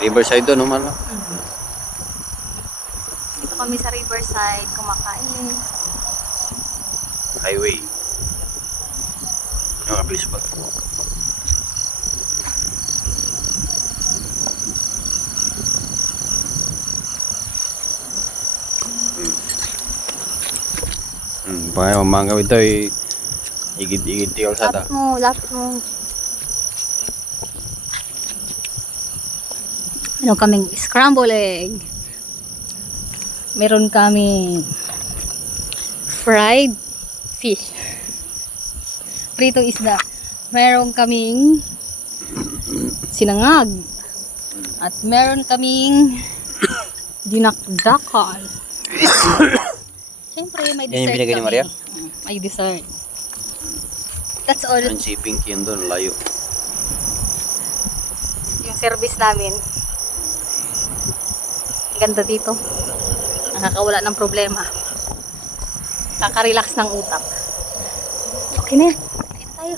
Riverside doon, no, Marla? Dito kami sa Riverside, kumakain. Highway. Yung please pa. Pagkaya mamanggaw ito ay igit-igit yung kalsada. Lapit mo. Ano kaming scramble egg. Meron kaming fried fish. Pritong isda. Meron kaming sinangag. At meron kaming dinakdakan. Siyempre, may Yan yung dessert binigay ni kami. Maria? May dessert. That's all. Yan si Pinky yun doon, layo. Yung service namin. Ganda dito. Nakakawala ng problema. Kakarelax ng utak. Okay na yan. Kain tayo.